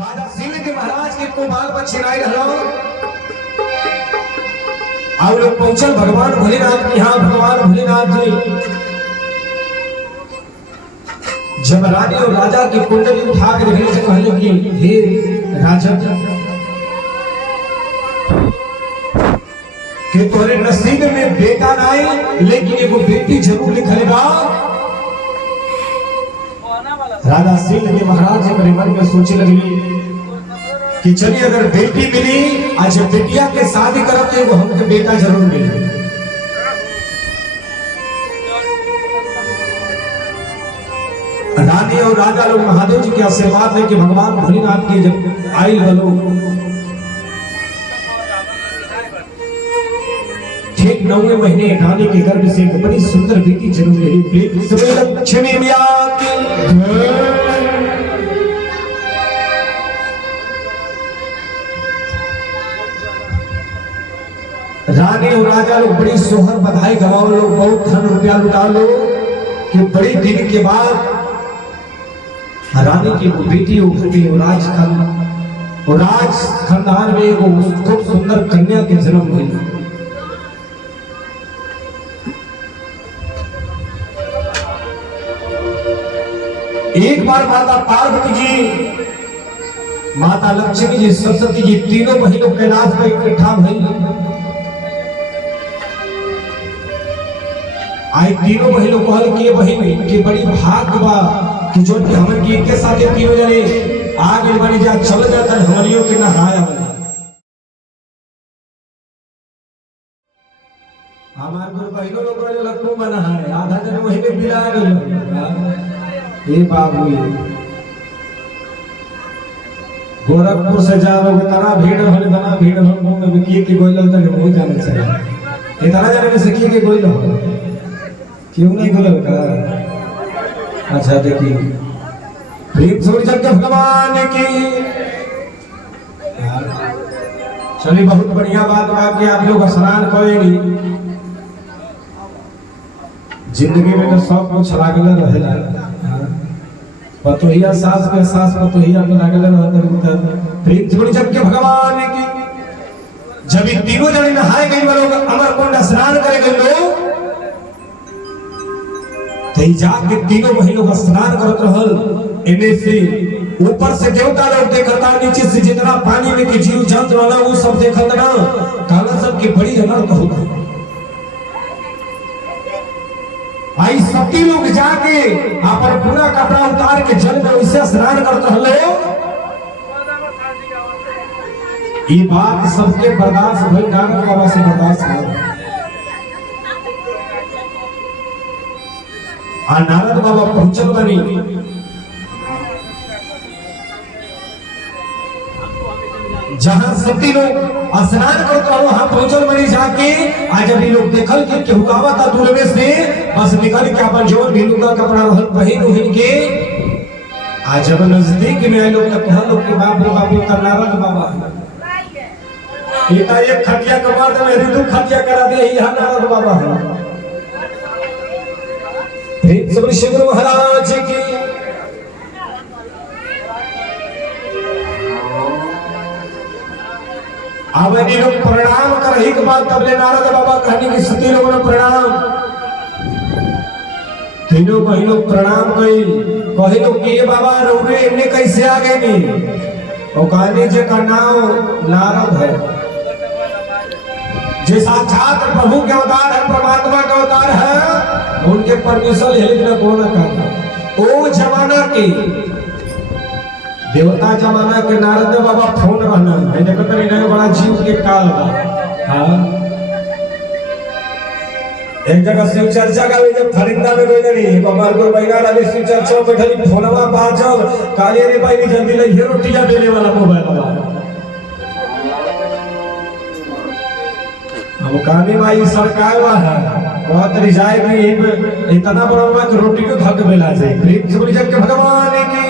राजा शिव जी महाराज के को बाल बच्चे नहीं रहलो और लोग पहुंचल भगवान भोलेनाथ के यहाँ। भगवान भोलेनाथ जी जब रानी और राजा की कुंडली उठा कर देखने से कहले कि हे राजा कि तोरे नसीब में बेटा नहीं लेकिन एगो बेटी जरूर लिखल बा। राजा शिव जी महाराज जी अपने मन में सोचे लगली कि चलिए अगर बेटी मिली आज बेटिया के शादी करब तो एगो हमके बेटा जरूर मिली। रानी और राजा लोग महादेव जी के आशीर्वाद लेके भगवान भोलेनाथ के जब आयल बलो ठीक 9वें महीने रानी के गर्भ से एक बड़ी सुंदर बेटी जन्म ली। लक्ष्मी रानी और राजा लोग बड़ी सोहर बधाई गवाओ लोग बहुत धन रुपया लुटा लो कि बड़ी दिन के बाद रानी की बेटी उभरी और राज खानदान में एक खूब सुंदर कन्या के जन्म हुई। एक बार माता पार्वती जी माता लक्ष्मी जी सरस्वती जी तीनों बहनों कैलाश में इकट्ठा भई। आई तीनों बहनों कहल कि बहन की बड़ी भाग्य बा कि जो कि हमन की एक साथ तीनों जने आगे बनी जा चल जाता हमनियों के नहाया हमार गुरु बहनों लोग वाले लखनऊ में नहाए आधा जन वही में बिला गए। ए बाबू गोरखपुर से जाओगे तना भीड़ होले तना भीड़ हो में की गोइल तक मुंह जाने चाहिए इतना जाने में से की गोइल हो क्यों नहीं बोला बेटा। अच्छा देखिए प्रेम छोड़ चल के भगवान की चलिए बहुत बढ़िया बात बा कि आप लोग स्नान करेंगे। जिंदगी में तो सब कुछ लागल रहेला पतोहिया सास के सास पतोहिया में लागल रहता प्रेम छोड़ चल के भगवान की। जब ये तीनों जने नहाए गए लोग अमरकुंड स्नान करे गए लोग जाके तीनों महीनों का स्नान करत रहल। इन्हें से ऊपर से देवता लोग देखता नीचे से जितना पानी में के जीव जंतु वाला वो सब देखता ना काला सब की बड़ी अनर्थ होता। आई सती लोग जाके अपन पूरा कपड़ा उतार के जल में उसे स्नान करते रहले। ये बात सबके बर्दाश्त भई नारद बाबा से बर्दाश्त नहीं। नारद बाबा पहुंचल बनी जहां सती लोग स्नान करते वहां पहुंचल बनी जाके आज अभी लोग देखल कि हुकावा था दूर में से बस निकल के अपन जोर भिलू का कपड़ा पहन उहन के आज जब नजदीक में आए लोग तो कहल लोग कि बाप रे बाप तो नारद बाबा इतना एक खटिया कमा दे मेरी दो खटिया करा दे यहां नारद बाबा है। शिव महाराज की अब लोग प्रणाम कर ही के बाद तब नारद बाबा कहने की सती लोगों ने प्रणाम तीनों बहनों प्रणाम कही कहे कि ये बाबा रौरे इन्हें कैसे आ गए नहीं और कहने जे का नाम नारद है जो साक्षात प्रभु के अवतार है परमात्मा का अवतार है उनके परमेश्वर हेलिक कौन कहता ओ जमाना के देवता जमाना के नारद बाबा फोन रहना है देखो नहीं बड़ा जीव के काल बा। हाँ एक जगह शिव चर्चा का जब फरिंदा में गई नहीं बाबा को बैठा रहे शिव चर्चा बैठली फोनवा बाजल काले रे भाई जल्दी ले ये रोटियां देने वाला मोबाइल बाबा अब काली माई सरकार वा है बहुत रिजाए भी इतना बड़ा हुआ कि रोटी को धक बेला जाए प्रेम से बोली जब के भगवान की।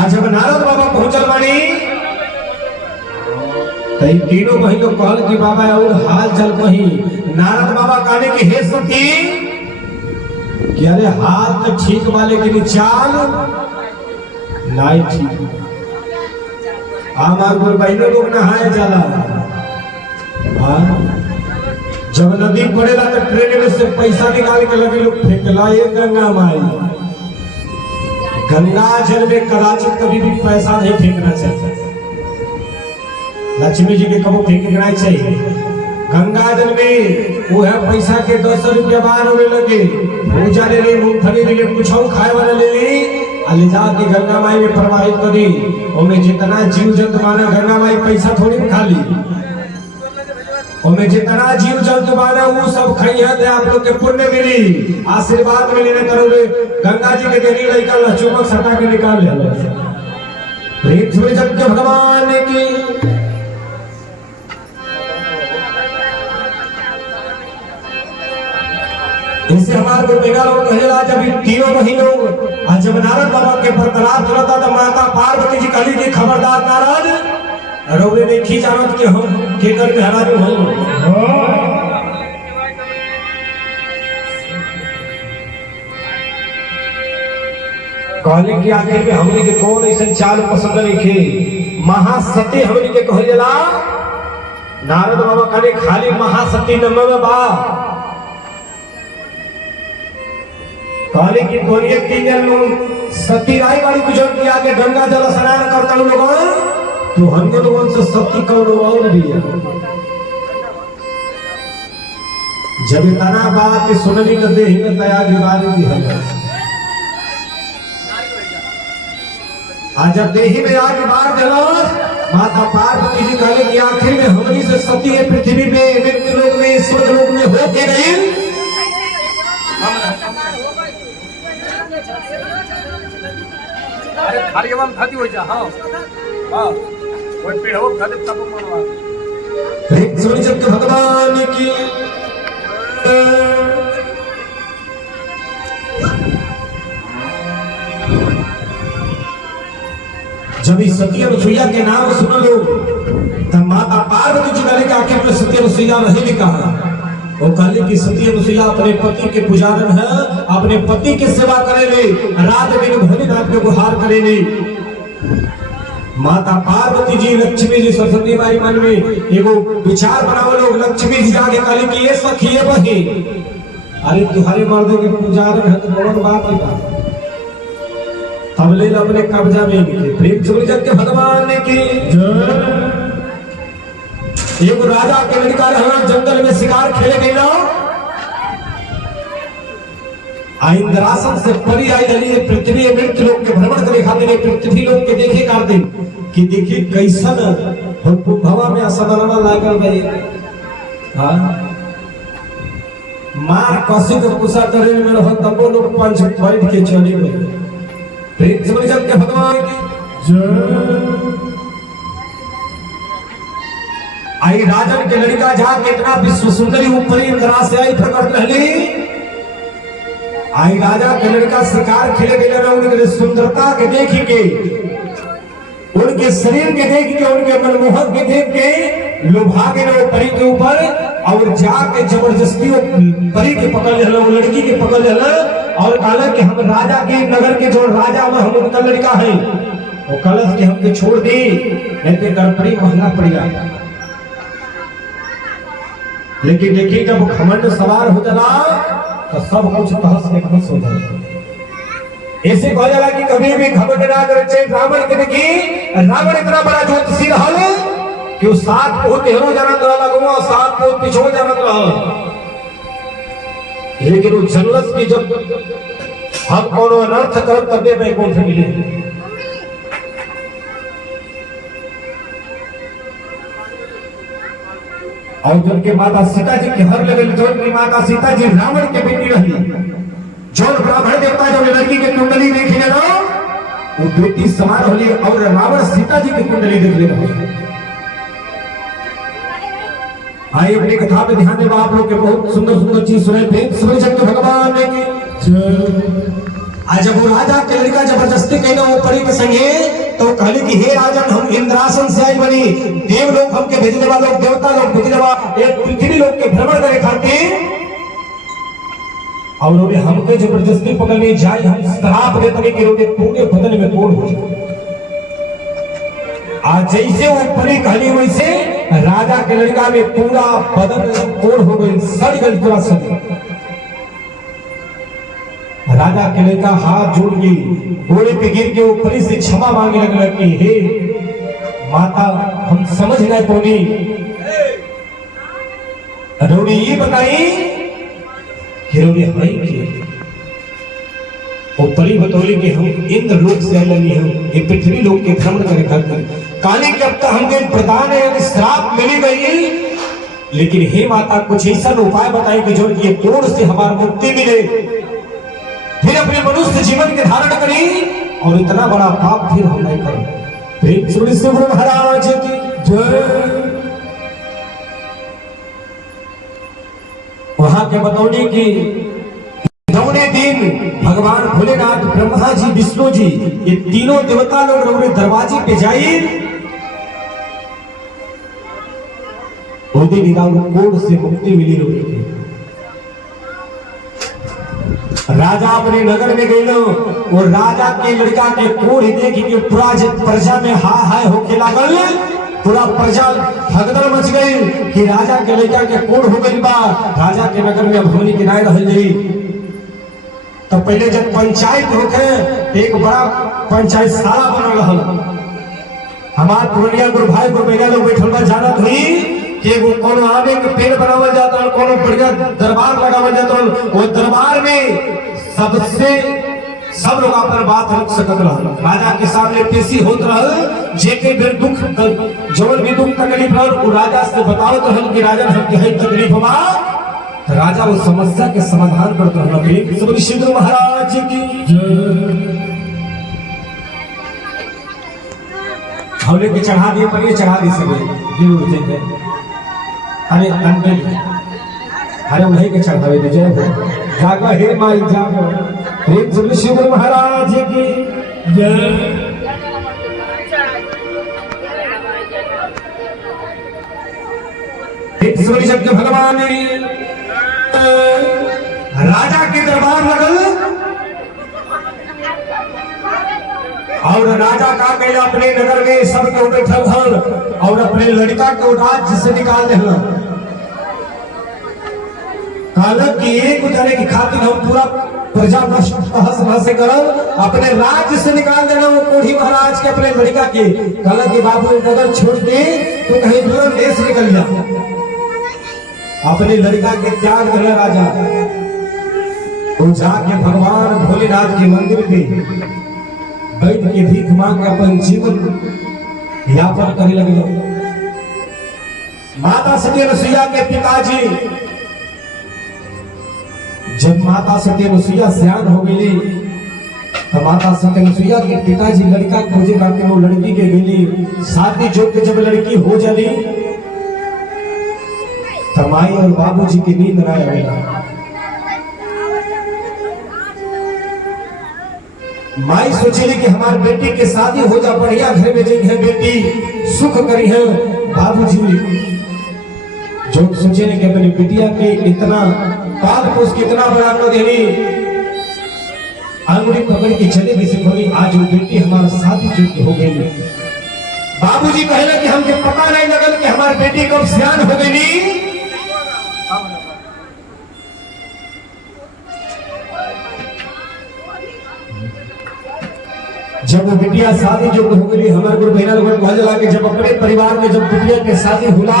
आज जब नारद बाबा पहुंचल बनी तो तीनों बहनों कहल कि बाबा और हाल चल कही नारद बाबा कहने की हे सती कि अरे हाल तो ठीक बा लेकिन चाल नहीं ठीक। हमार गोर बहनों लोग नहाए जाला। हाँ जब नदी पड़ेला तो ट्रेन में से पैसा निकाल के लगे लोग फेंकला ये गंगा माई। गंगा जल में कदाचित कभी भी पैसा नहीं फेंकना चाहिए। लक्ष्मी जी के कबो फेंकना चाहिए। गंगा जल में वो है पैसा के 10 रुपया बाहर होने लगे, पूजा ले ली, मूंगफली ले ली, कुछ और खाए वाला ले ली, ले जाके गंगा माई में प्रवाहित कर दी। उनमें जितना जीव जंतु माना गंगा माई पैसा थोड़ी खा ली। उनमें जितना जीव जंतु माना वो सब खाई है, आप लोग के पुण्य मिली, आशीर्वाद मिली। न करोगे गंगा जी के देनी लड़का चुमक सटा के निकाल ले जब के भगवान की। इनसे हमारे को बेगा लोग कहेला जब तीनों महीनों आज जब नारद बाबा के बरकरार चलता तो माता पार्वती जी कहली कि खबरदार नारद रोने ने खी जानत कि हम के कर के हरा हो। कहली कि आखिर में हमने के कौन ऐसा चाल पसंद नहीं खे महासती हमने के कहेला। नारद बाबा कहले खाली महासती नमः बा कहले कि कोरिए तीन लोग सती राय वाली गुजर के आगे गंगा जल स्नान करता लोगों तो हम लोगों से सती कौन और भी है। जब इतना बात सुननी तो देही में तैयार विवाद भी है। आज जब देही में आगे बार दिलो माता पार्वती जी कहले कि आखिर में हमनी से सती है पृथ्वी में मृत्यु लोक में स्वर्ग लोक में हो के गई। अरे खाली हम खाती हो जा। हां हां कोई पेड़ हो खाते तब मनवा एक सुनी जब के भगवान की जब इस सती अनुसुईया के नाम सुन लो तब माता पार्वती जी कहले कि आखिर में सती अनुसुईया नहीं कहा। वो कहले कि सती अनुसुईया अपने पति के पुजारन है, अपने पति की सेवा करेले, रात दिन भोलेनाथ के गुहार करेले। माता पार्वती जी लक्ष्मी जी सरस्वती माई मन में एगो विचार बनाओ लोग। लक्ष्मी जी जाके कहली कि ये सखी है बही अरे तुम्हारे मर्दों के पुजारन है तो बहुत बात है। तब ले अपने कब्जा में लिखे प्रेम से जग के भगवान ने की। एक राजा के लड़का रहा जंगल में शिकार खेले गई ना इंद्रासन से परी आई रही है पृथ्वी मृत्यु लोक के भ्रमण करे खाते पृथ्वी लोक के देखे करते कि देखिए कैसन हवा में असमरमा लागल गई। हाँ मार कसी को कुसा करे में रह तब लोग पंच बैठ के चली गई। प्रेम से जग के भगवान की जय। आई राजन के लड़का जा कितना विश्व सुंदरी ऊपरी इंद्रा से आई प्रकट रहली। आई राजा के लड़का शिकार खेले गए ना उनके सुंदरता के देख के उनके शरीर के देख के उनके मनमोहक के देख के लुभा गए परी के ऊपर और जाके जबरदस्ती वो परी के पकड़ ले वो लड़की के पकड़ ले और कहा कि हम राजा के नगर के जो राजा में हम उनका लड़का है वो कलश के हमके छोड़ दी नहीं तो गड़बड़ी महंगा पड़ेगा। लेकिन देखिए जब घमंड सवार हो जाला तो सब कुछ तहस नहस हो जाए। ऐसे कहा जाला कि कभी भी घमंड ना करे। रावण के देखी रावण इतना बड़ा ज्योतिषी रहल कि वो 7 पोत हेरो जानत रहल 7 पोत पिछो जानत रहल। लेकिन वो जनलस की जब हम कोनो अनर्थ करब तबे में कौन से मिले। और उनके माता सीता जी के हर लेवल जो उनकी माता सीता जी रावण के बेटी रही जो ब्राह्मण देवता जब लड़की के कुंडली देखे ना वो बेटी समान होली और रावण सीता जी की कुंडली देख ले। आइए अपनी कथा पे ध्यान देवा आप लोग के बहुत सुंदर सुंदर चीज सुने प्रेम समझ सकते भगवान ने आज जब वो राजा के लड़का जबरदस्ती कहना वो परी के संगे तो कहले कि हे राजन हम इंद्रासन से आई बनी देव लोग हमके भेजने वाले देवता लोग भेजने वाले एक पृथ्वी लोग के भ्रमण करे खातिर और उन्होंने हमके जबरदस्ती पकड़ने जाए, हम श्राप देते कि उन्होंने पूरे बदन में कोढ़ हो जाए। आज जैसे वो परी कहनी वैसे राजा के लड़का में पूरा बदन कोढ़ हो गई, सड़ गई पूरा शरीर। राजा के लड़का हाथ जोड़ के घोड़े पे गिर के वो परी से क्षमा मांगने लगने कि हे माता, हम समझ नहीं पौनी, रोनी ये बताई कि रोनी हई के वो परी बतौली कि हम इंद्र लोक से आए हैं, ये पृथ्वी लोक के भ्रमण करे खातिर। काली के अब तक हमके प्रदान है, श्राप मिली गई, लेकिन हे माता कुछ ऐसा उपाय बताई कि जो ये कोढ़ से हमारी मुक्ति मिले, फिर अपने मनुष्य जीवन के धारण करी और इतना बड़ा पाप फिर हम नहीं करें। गुरु महाराज की जय। वहां के बतौनी की नौने दिन भगवान भोलेनाथ, ब्रह्मा जी, विष्णु जी, ये तीनों देवता लोग अपने दरवाजे पे जाए, कोढ़ से मुक्ति मिली लोग। राजा अपने नगर में गए और राजा के लड़का के कोढ़ देख के पूरा प्रजा में हाय हाय होके लागल, पूरा प्रजा भगदड़ मच गई कि राजा के लड़का के कोढ़ हो गई बा। राजा के नगर में भवनी के नाय रहल जाई। तो पहले जब पंचायत होके एक बड़ा पंचायत साला बनल रहल, हमार पुरनिया गुरु भाई गुरु बहना लोग बैठल बा, जानत हुई कि वो कोनो आवे के पेड़ बनावल जाता है, कोनो बढ़िया दरबार लगावल जाता है, वो दरबार में सबसे सब लोग अपन बात रख सकत रहल। राजा के सामने पेशी होत रहल, जेके भी दुख जवन भी दुख तकलीफ रहल वो राजा से बतावत रहल कि राजा हम के है तकलीफ बा। राजा वो समस्या के समाधान करत रहल। सब श्री महाराज की जय। हमने के चढ़ा दिए पर ये चढ़ा दी सब गिर उठे। अरे अंकल, अरे उन्हीं के चढ़ावे दे जय हो। जागा हे माई जागा। प्रेम से श्री महाराज की जय। शक्ति भगवान राजा के दरबार लगल और राजा का कहे अपने नगर में सब के बैठल हल और अपने लड़का को राज्य से निकाल देना। कहलक कि एक उतारे की खातिर हम पूरा प्रजा नष्ट से करल, अपने राज्य से निकाल देना वो कोढ़ी महाराज के अपने लड़का के। कहलक कि बाबू नगर छोड़ के तो कहीं दूर देश निकल जा। अपने लड़का के त्याग करना राजा तो जाके भगवान भोलेनाथ के मंदिर पे बैठ के भीख मांग के अपन जीवन यापन करे लगे। माता सती अनुसुईया के पिताजी जब माता सती अनुसुईया सयान हो गई तो माता सती अनुसुईया के पिताजी लड़का खोजे करके वो लड़की के गई शादी जोड़ के जब लड़की हो जाली तो माई और बाबूजी की नींद ना आवेला। माई सोचेली कि हमारे बेटी के शादी हो जा, बढ़िया घर में जाए बेटी सुख करी है। बाबूजी जो सोचेली कि अपनी बिटिया के इतना पाल पोस के इतना बड़ा कर देनी, अंगुली पकड़ के चले भी सिखोली। आज वो बेटी हमारा शादी जो हो गई। बाबूजी कहला कि हमके पता नहीं लगल कि हमारी बेटी कब सियान हो गई। जब वो बिटिया शादी जो हो गई हमारे गुरु बहना लोगों को कहला कि जब अपने परिवार में जब बिटिया के शादी हुआ,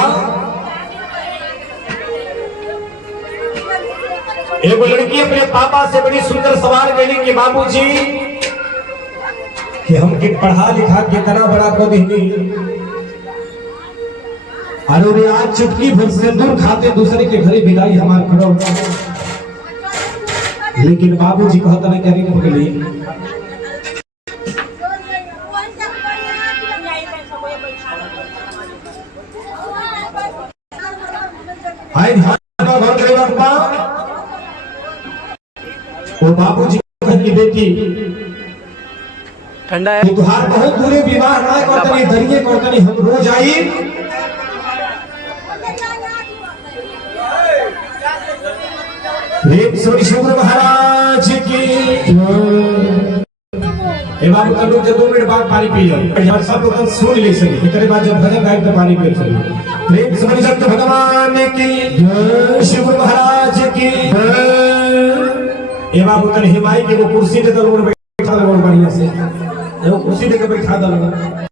एक लड़की अपने पापा से बड़ी सुंदर सवाल करी कि बाबूजी कि हम के पढ़ा लिखा के इतना बड़ा कर दी, अरे आज चुटकी भर सिंदूर खाते दूसरे के घरे विदाई हमारे करो। लेकिन बाबूजी कहता नहीं करी पकड़ी वो बाबूजी की बेटी ठंडा है तुहार बहुत दूरे विवाह ना करतनी दरिये करतनी हम रोज आई। प्रेम से शिव महाराज की ए बाबू का लोग 2 मिनट बाद पानी पी लो यार सब लोग सुन ले सके इतने बाद जब भजन गाए तो पानी पी सके प्रेम से शक्ति भगवान की शिव महाराज की ए बाबू तन हिमाई के वो कुर्सी दे दलो बैठा दलो बढ़िया से एगो कुर्सी दे के बैठा दलो